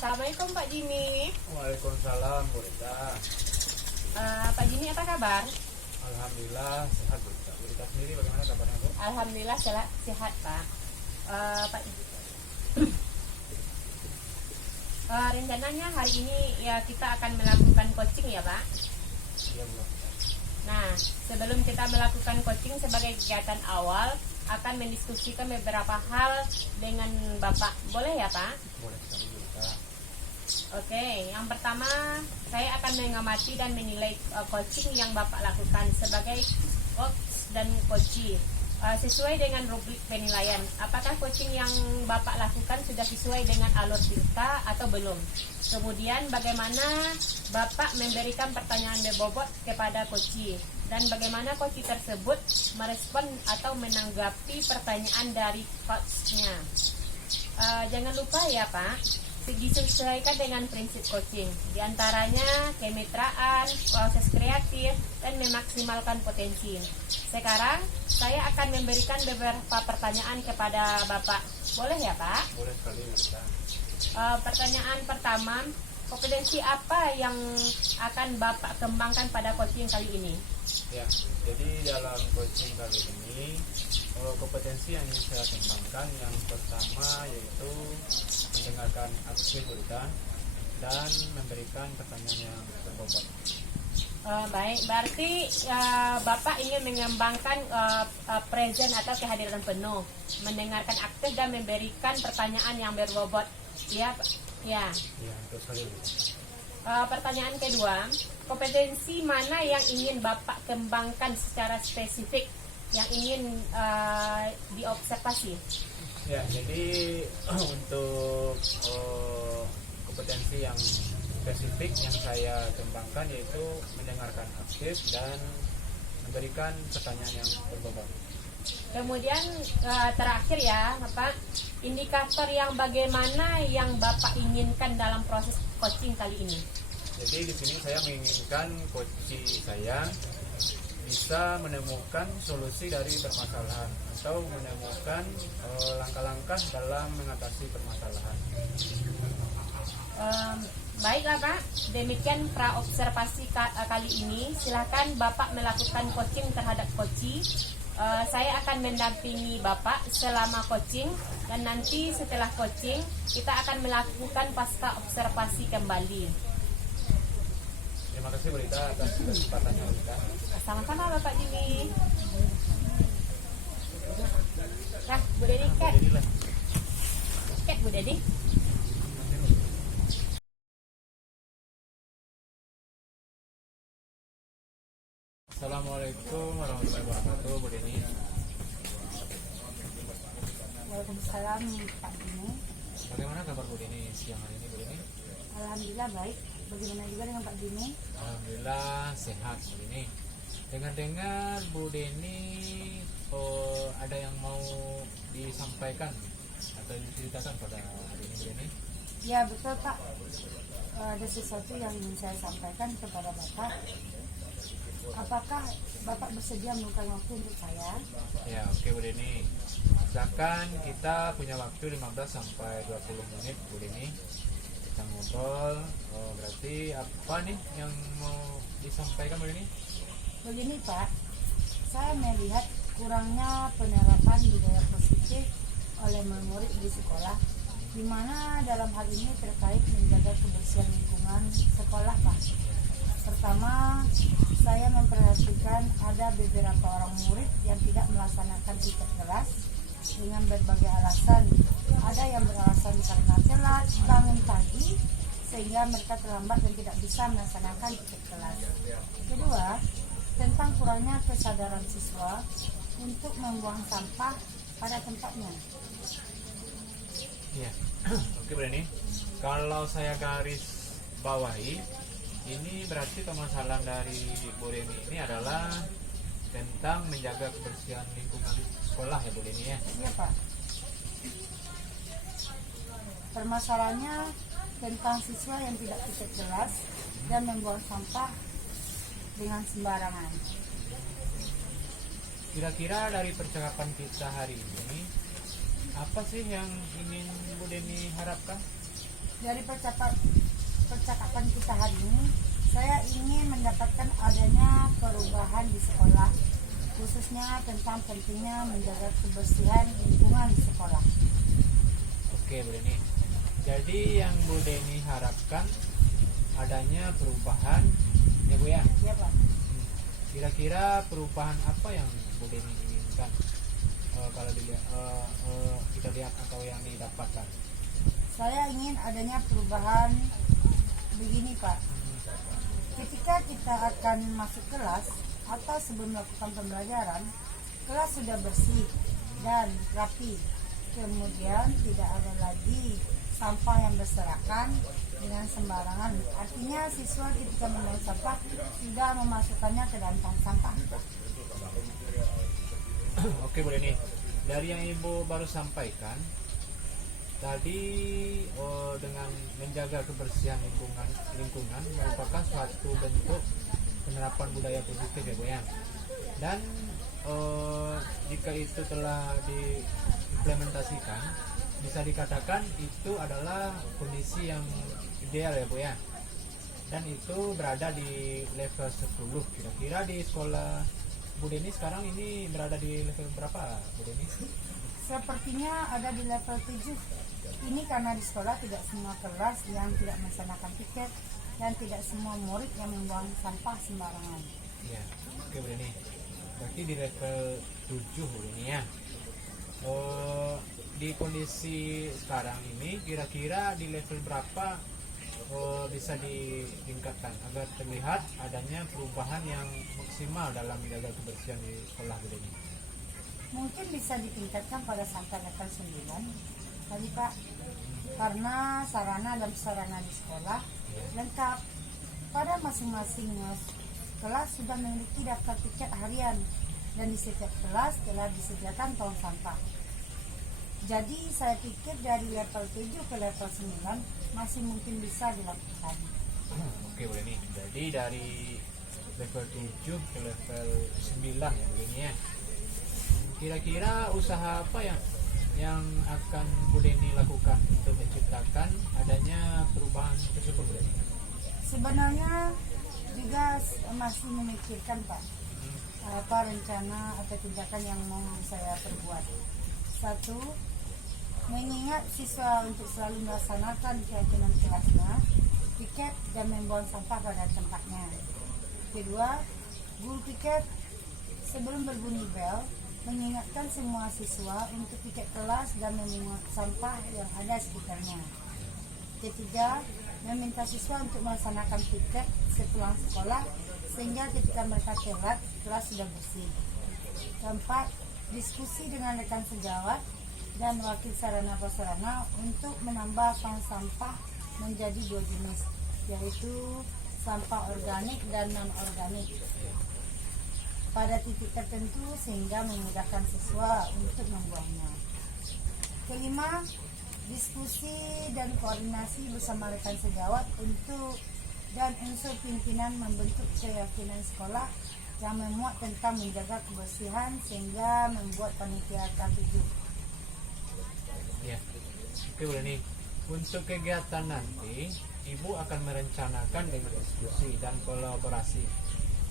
Assalamualaikum Pak Jimmy. Waalaikumsalam Bu Rita. Pak Jimmy apa kabar? Alhamdulillah sehat Bu Rita. Bu Rita sendiri bagaimana kabarnya Bu? Alhamdulillah sehat Pak. Pak rencananya hari ini ya kita akan melakukan coaching ya Pak. Iya Bu. Nah, sebelum kita melakukan coaching sebagai kegiatan awal, akan mendiskusikan beberapa hal dengan Bapak. Boleh ya Pak? Boleh sekali Bu Rita. Oke, yang pertama saya akan mengamati dan menilai coaching yang Bapak lakukan sebagai coach dan coachee. Sesuai dengan rubrik penilaian, apakah coaching yang Bapak lakukan sudah sesuai dengan alur cerita atau belum? Kemudian bagaimana Bapak memberikan pertanyaan berbobot kepada coachee, dan bagaimana coachee tersebut merespon atau menanggapi pertanyaan dari coachnya. Jangan lupa ya Pak, disesuaikan dengan prinsip coaching, diantaranya kemitraan, proses kreatif, dan memaksimalkan potensi. Sekarang saya akan memberikan beberapa pertanyaan kepada Bapak. Boleh ya Pak? Boleh sekali Bu Rita. Pertanyaan pertama, kompetensi apa yang akan Bapak kembangkan pada coaching kali ini? Ya, jadi dalam coaching kali ini kompetensi yang ingin saya kembangkan yang pertama yaitu mendengarkan aktif Bu Rita dan memberikan pertanyaan yang berbobot. Baik, berarti Bapak ingin mengembangkan present atau kehadiran penuh, mendengarkan aktif dan memberikan pertanyaan yang berbobot. Ya, Pak? Ya. Ya, itu sekali Bu. Pertanyaan kedua, kompetensi mana yang ingin Bapak kembangkan secara spesifik, yang ingin diobservasi? Ya, jadi untuk kompetensi yang spesifik yang saya kembangkan yaitu mendengarkan aktif dan memberikan pertanyaan yang berbobot. Kemudian terakhir ya, Bapak, indikator yang bagaimana yang Bapak inginkan dalam proses coaching kali ini? Jadi di sini saya menginginkan coaching saya bisa menemukan solusi dari permasalahan atau menemukan langkah-langkah dalam mengatasi permasalahan. Baiklah Pak, demikian praobservasi kali ini. Silakan Bapak melakukan coaching terhadap coachee. Saya akan mendampingi Bapak selama coaching, dan nanti setelah coaching kita akan melakukan pasca observasi kembali. Terima kasih Bu Rita atas kesempatannya Bu Rita. Sama-sama Bapak Jimmy. Nah, Bu Dedi, cat Bu Dedi. Assalamualaikum warahmatullahi wabarakatuh Bu Deni. Waalaikumsalam Pak Dini. Bagaimana kabar Bu Deni siang hari ini Bu Deni? Alhamdulillah baik. Bagaimana juga dengan Pak Dini? Alhamdulillah sehat Bu Deni. Dengar-dengar Bu Deni ada yang mau disampaikan atau diceritakan pada hari ini Bu Deni? Ya betul Pak. Ada sesuatu yang ingin saya sampaikan kepada Bapak. Apakah Bapak bersedia meluangkan waktu untuk saya? Ya oke Bu Deni. Misalkan kita punya waktu 15 sampai 20 menit Bu Deni. Kita ngobrol. Berarti apa nih yang mau disampaikan Bu Deni? Begini Pak, saya melihat kurangnya penerapan budaya positif oleh murid di sekolah, di mana dalam hal ini terkait menjaga kebersihan lingkungan sekolah Pak. Pertama, saya memperhatikan ada beberapa orang murid yang tidak melaksanakan tiket kelas dengan berbagai alasan. Ada yang beralasan karena telat bangun pagi sehingga mereka terlambat dan tidak bisa melaksanakan tiket kelas. Kedua, tentang kurangnya kesadaran siswa untuk membuang sampah pada tempatnya. Iya. Oke Bu Deni. Kalau saya garis bawahi, ini berarti permasalahan dari Bu Deni ini adalah tentang menjaga kebersihan lingkungan sekolah ya Bu Deni ya? Iya Pak. Permasalahannya tentang siswa yang tidak ikut kelas dan membuang sampah dengan sembarangan. Kira-kira dari percakapan kita hari ini, apa sih yang ingin Bu Deni harapkan? Dari percakapan kita hari ini, saya ingin mendapatkan adanya perubahan di sekolah, khususnya tentang pentingnya menjaga kebersihan lingkungan di sekolah. Oke, Bu Deni. Jadi yang Bu Deni harapkan adanya perubahan, ya Bu ya. Ya Pak. Kira-kira perubahan apa yang Bu Deni inginkan kalau kita lihat atau yang didapatkan? Saya ingin adanya perubahan begini Pak. Ketika kita akan masuk kelas atau sebelum melakukan pembelajaran, kelas sudah bersih dan rapi. Kemudian tidak ada lagi sampah yang berserakan dengan sembarangan. Artinya siswa ketika membuang sampah sudah memasukkannya ke dalam tong sampah. Oke Bu Deni, dari yang Ibu baru sampaikan tadi, dengan menjaga kebersihan lingkungan merupakan suatu bentuk penerapan budaya positif ya Bu ya. Dan jika itu telah diimplementasikan, bisa dikatakan itu adalah kondisi yang ideal ya Bu ya. Dan itu berada di level 10. Kira-kira di sekolah Bu Deni sekarang ini berada di level berapa Bu Deni? Sepertinya ada di level 7. Ini karena di sekolah tidak semua kelas yang tidak melaksanakan piket dan tidak semua murid yang membuang sampah sembarangan. Ya, oke Bu Deni. Berarti di level 7 Bu Deni ya. Di kondisi sekarang ini kira-kira di level berapa bisa ditingkatkan agar terlihat adanya perubahan yang maksimal dalam menjaga kebersihan di sekolah Bu Deni? Mungkin bisa ditingkatkan pada sampai level 9 kali Pak, karena sarana dan sarana di sekolah lengkap. Pada masing-masing kelas sudah memiliki daftar tiket harian dan di setiap kelas telah disediakan tong sampah. Jadi saya pikir dari level 7 ke level 9 masih mungkin bisa dilakukan. Oke Bu Deni, jadi dari level 7 ke level 9 ya Bu Deni ya. Kira-kira usaha apa yang akan Bu Deni lakukan untuk menciptakan adanya perubahan tersebut Bu Deni? Sebenarnya juga masih memikirkan Pak, apa rencana atau tindakan yang mau saya perbuat. Satu, mengingat siswa untuk selalu melaksanakan keyakinan kelasnya, piket dan membuang sampah pada tempatnya. Kedua, guru piket sebelum berbunyi bel mengingatkan semua siswa untuk piket kelas dan memungut sampah yang ada sekitarnya. Ketiga, meminta siswa untuk melaksanakan piket sepulang sekolah sehingga ketika mereka telat, kelas sudah bersih. Keempat, diskusi dengan rekan sejawat dan wakil sarana prasarana untuk menambah tong sampah menjadi 2 jenis, yaitu sampah organik dan non-organik pada titik tertentu sehingga memudahkan siswa untuk membuangnya. Kelima, diskusi dan koordinasi bersama rekan sejawat untuk dan unsur pimpinan membentuk keyakinan sekolah yang memuat tentang menjaga kebersihan sehingga membuat panitia K7. Ya, oke Bu Deni. Untuk kegiatan nanti, Ibu akan merencanakan dengan diskusi dan kolaborasi.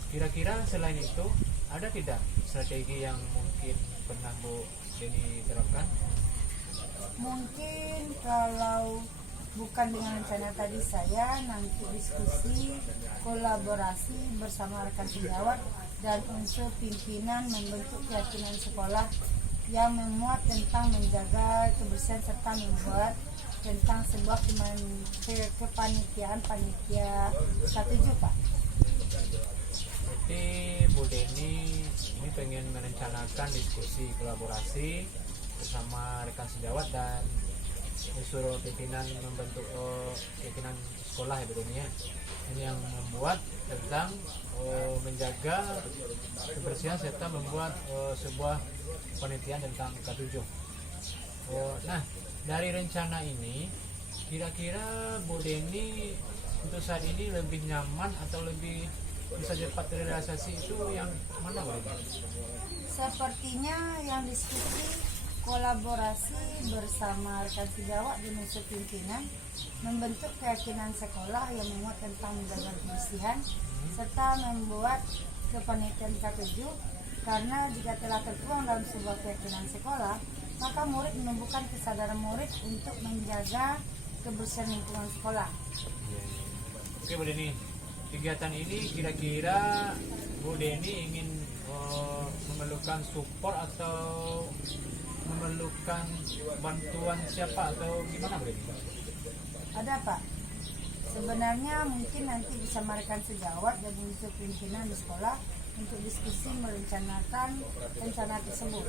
Kira-kira selain itu, ada tidak strategi yang mungkin pernah Bu Deni terapkan? Mungkin kalau bukan dengan rencana tadi, saya nanti diskusi, kolaborasi bersama rekan sejawat dan unsur pimpinan membentuk keyakinan sekolah yang memuat tentang menjaga kebersihan serta membuat tentang sebuah kepanitiaan panitia K7 Pak. Berarti Bu Deni ini pengen merencanakan diskusi kolaborasi bersama rekan sejawat dan unsur pimpinan membentuk keyakinan sekolah ya Bu Deni ya. Ini yang membuat tentang menjaga kebersihan serta membuat sebuah penelitian tentang K7. Nah, dari rencana ini kira-kira Bu Deni untuk saat ini lebih nyaman atau lebih bisa cepat terrealisasi itu yang mana Bu Deni? Sepertinya yang diskusi berkolaborasi bersama rekan sejawat di unsur pimpinan membentuk keyakinan sekolah yang memuat tentang menjaga kebersihan serta membuat kepanitiaan ketujuh, karena jika telah tertuang dalam sebuah keyakinan sekolah, maka murid menumbuhkan kesadaran murid untuk menjaga kebersihan lingkungan sekolah. Oke Bu Deni, kegiatan ini kira-kira Bu Deni ingin memerlukan support atau memerlukan bantuan siapa atau gimana Bu Deni? Ada Pak, sebenarnya mungkin nanti bisa merekan sejawat dan unsur pimpinan di sekolah untuk diskusi merencanakan rencana tersebut.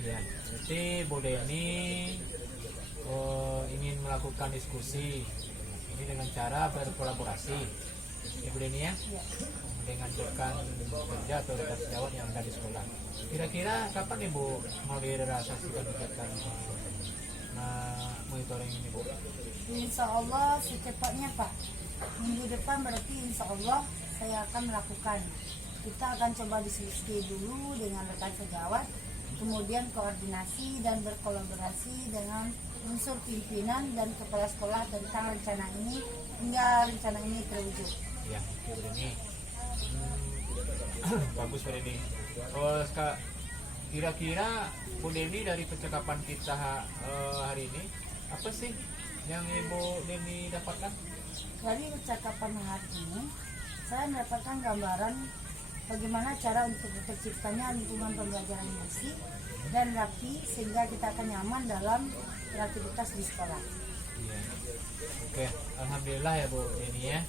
Ya, berarti Bu Deni ingin melakukan diskusi ini dengan cara berkolaborasi, ya Bu Deni ya, Ya. dengan rekan kerja atau rekan sejawat yang ada di sekolah. Kira-kira kapan nih Bu mau direalisasikan kegiatan monitoring ini Bu? Insya Allah secepatnya Pak, minggu depan berarti insya Allah saya akan melakukan. Kita akan coba diskusi dulu dengan rekan sejawat, kemudian koordinasi dan berkolaborasi dengan unsur pimpinan dan kepala sekolah tentang rencana ini hingga rencana ini terwujud. Ya, Bu Deni. Bagus Bu Deni. Kira-kira Bu Deni dari percakapan kita hari ini, apa sih yang Ibu Deni dapatkan? Dari percakapan hari ini, saya mendapatkan gambaran bagaimana cara untuk terciptanya lingkungan pembelajaran yang bersih dan rapi sehingga kita akan nyaman dalam beraktivitas di sekolah. Iya. Oke, alhamdulillah ya Bu Deni ya.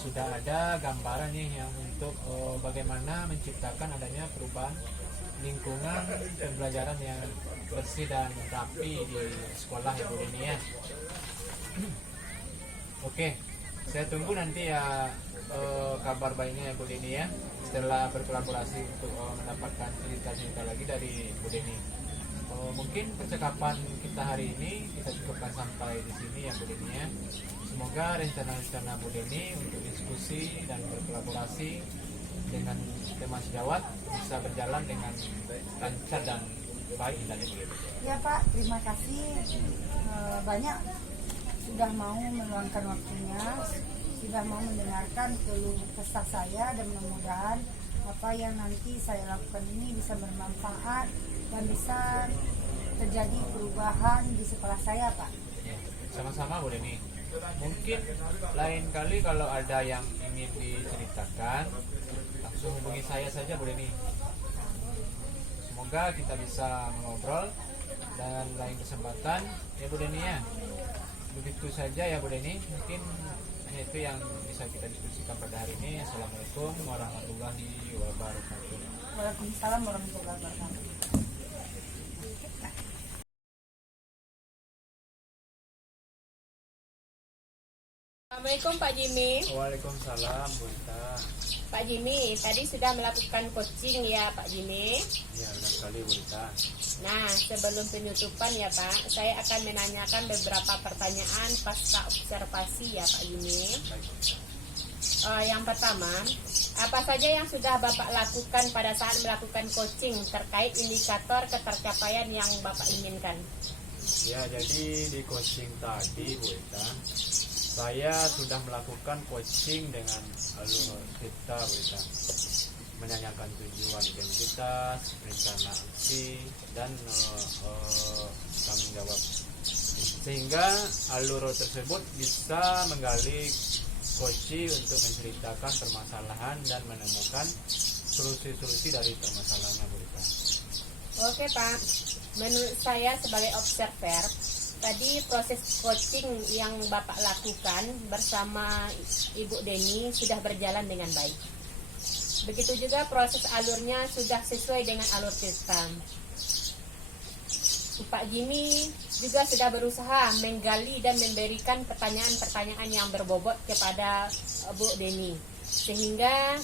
Sudah ada gambaran nih yang untuk bagaimana menciptakan adanya perubahan lingkungan pembelajaran yang bersih dan rapi di sekolah ya Bu Deni ya. Oke, saya tunggu nanti ya kabar baiknya ya Bu Deni ya, setelah berkolaborasi untuk mendapatkan cerita-cerita lagi dari Bu Deni. Mungkin percakapan kita hari ini kita cukupkan sampai di sini ya Bu Deni ya. Semoga rencana-rencana Bu Deni untuk diskusi dan berkolaborasi dengan teman sejawat bisa berjalan dengan lancar dan baik dan efektif. Ya Pak, terima kasih banyak sudah mau meluangkan waktunya, sudah mau mendengarkan keluh kesah saya, dan mudah-mudahan apa yang nanti saya lakukan ini bisa bermanfaat dan bisa terjadi perubahan di sekolah saya Pak. Ya, sama-sama Bu Deni. Mungkin lain kali kalau ada yang ingin diceritakan, langsung hubungi saya saja Bu Deni. Semoga kita bisa mengobrol dan lain kesempatan ya Bu Deni ya. Begitu saja ya Bu Deni, mungkin hanya itu yang bisa kita diskusikan pada hari ini. Assalamualaikum warahmatullahi wabarakatuh. Waalaikumsalam warahmatullahi wabarakatuh. Assalamualaikum Pak Jimmy. Waalaikumsalam Bu Ita. Pak Jimmy, tadi sudah melakukan coaching ya Pak Jimmy. Ya, benar sekali Bu Ita. Nah, sebelum penutupan ya Pak, saya akan menanyakan beberapa pertanyaan pasca observasi ya Pak Jimmy. Yang pertama, apa saja yang sudah Bapak lakukan pada saat melakukan coaching terkait indikator ketercapaian yang Bapak inginkan? Ya, jadi di coaching tadi Bu Ita, saya sudah melakukan coaching dengan alur kita Bu Ita, menanyakan tujuan identitas, rencana aksi, dan tanggung jawab, sehingga alur tersebut bisa menggali coaching untuk menceritakan permasalahan dan menemukan solusi-solusi dari permasalahannya Bu Ita. Oke Pak, menurut saya sebagai observer, tadi proses coaching yang Bapak lakukan bersama Ibu Deni sudah berjalan dengan baik. Begitu juga proses alurnya sudah sesuai dengan alur kita. Pak Jimmy juga sudah berusaha menggali dan memberikan pertanyaan-pertanyaan yang berbobot kepada Bu Deni, sehingga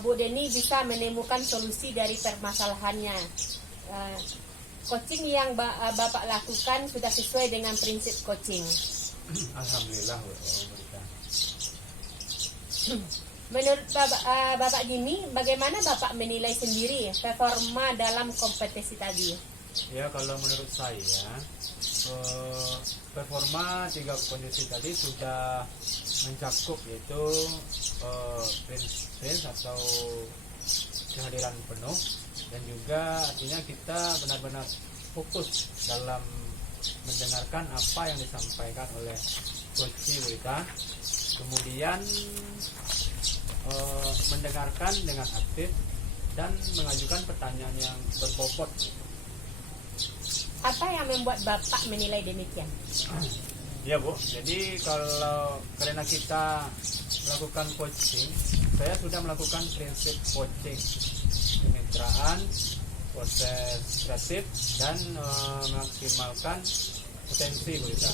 Bu Deni bisa menemukan solusi dari permasalahannya. Coaching yang Bapak lakukan sudah sesuai dengan prinsip coaching. Alhamdulillah Bu Ita. Menurut Bapak Jimmy, bagaimana Bapak menilai sendiri performa dalam kompetisi tadi? Ya, kalau menurut saya performa tiga kondisi tadi sudah mencakup, yaitu Prince atau kehadiran penuh, dan juga artinya kita benar-benar fokus dalam mendengarkan apa yang disampaikan oleh Coach Wita, kemudian mendengarkan dengan aktif dan mengajukan pertanyaan yang berbobot. Apa yang membuat Bapak menilai demikian? Ya Bu, jadi karena kita melakukan coaching, saya sudah melakukan prinsip coaching, kemitraan, proses kreatif, dan memaksimalkan potensi Bu Rita.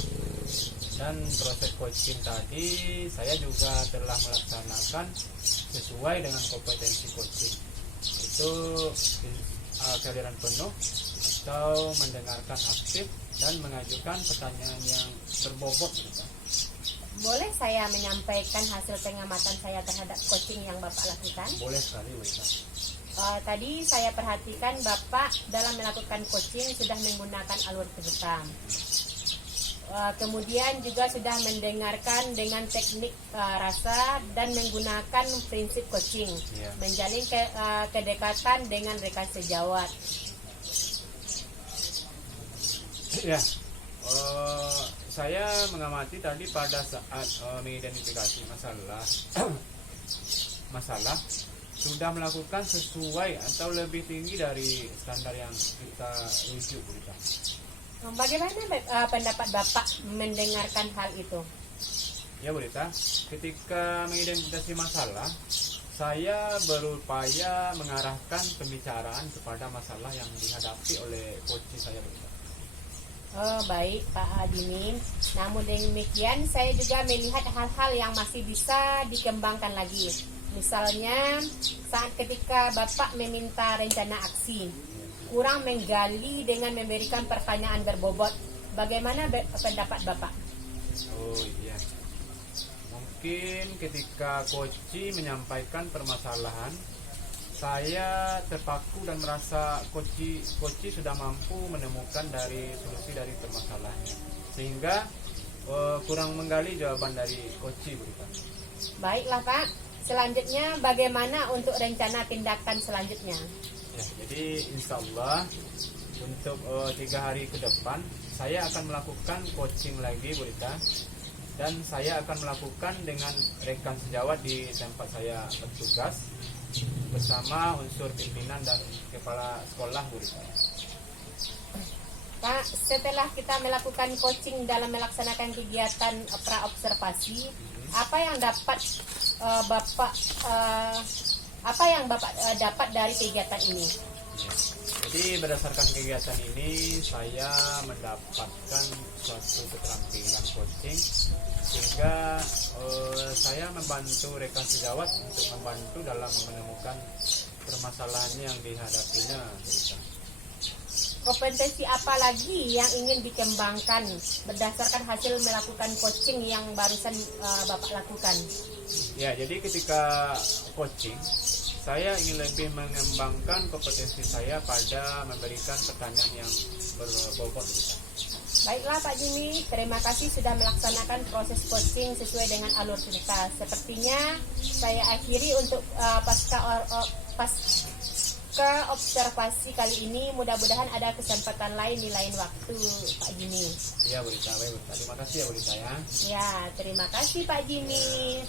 Dan proses coaching tadi saya juga telah melaksanakan sesuai dengan kompetensi coaching, itu kehadiran penuh atau mendengarkan aktif dan mengajukan pertanyaan yang berbobot gitu. Boleh saya menyampaikan hasil pengamatan saya terhadap coaching yang Bapak lakukan? Boleh sekali Wita. Tadi saya perhatikan Bapak dalam melakukan coaching sudah menggunakan alur kehitam. Kemudian juga sudah mendengarkan dengan teknik rasa dan menggunakan prinsip coaching, menjalin kedekatan dengan rekan sejawat. Ya, saya mengamati tadi pada saat mengidentifikasi masalah sudah melakukan sesuai atau lebih tinggi dari standar yang kita rujuk kita. Bagaimana pendapat Bapak mendengarkan hal itu? Ya Bu Rita, ketika mengidentifikasi masalah, saya berupaya mengarahkan pembicaraan kepada masalah yang dihadapi oleh coach saya Bu Rita. Oh baik Pak Admin. Namun demikian saya juga melihat hal-hal yang masih bisa dikembangkan lagi. Misalnya saat ketika Bapak meminta rencana aksi, kurang menggali dengan memberikan pertanyaan berbobot. Bagaimana pendapat Bapak? Oh iya, mungkin ketika coach menyampaikan permasalahan, saya terpaku dan merasa coach sudah mampu menemukan solusi dari permasalahannya, sehingga kurang menggali jawaban dari coach begitu. Baiklah Pak, selanjutnya bagaimana untuk rencana tindakan selanjutnya? Ya, jadi insya Allah untuk 3 hari ke depan saya akan melakukan coaching lagi Bu Rita, dan saya akan melakukan dengan rekan sejawat di tempat saya bertugas bersama unsur pimpinan dan kepala sekolah Bu Rita. Pak, setelah kita melakukan coaching dalam melaksanakan kegiatan pra-observasi, apa yang Bapak dapat dari kegiatan ini? Jadi berdasarkan kegiatan ini saya mendapatkan suatu keterampilan coaching, sehingga saya membantu rekan sejawat untuk membantu dalam menemukan permasalahan yang dihadapinya. Kompetensi apa lagi yang ingin dikembangkan berdasarkan hasil melakukan coaching yang barusan Bapak lakukan? Ya, jadi ketika coaching saya ingin lebih mengembangkan kompetensi saya pada memberikan pertanyaan yang berbobot. Baiklah Pak Jimmy, terima kasih sudah melaksanakan proses coaching sesuai dengan alur cerita. Sepertinya saya akhiri untuk pasca observasi kali ini. Mudah-mudahan ada kesempatan lain di lain waktu Pak Jimmy. Iya Bu Rita, terima kasih ya Bu Rita ya. Ya, terima kasih Pak Jimmy.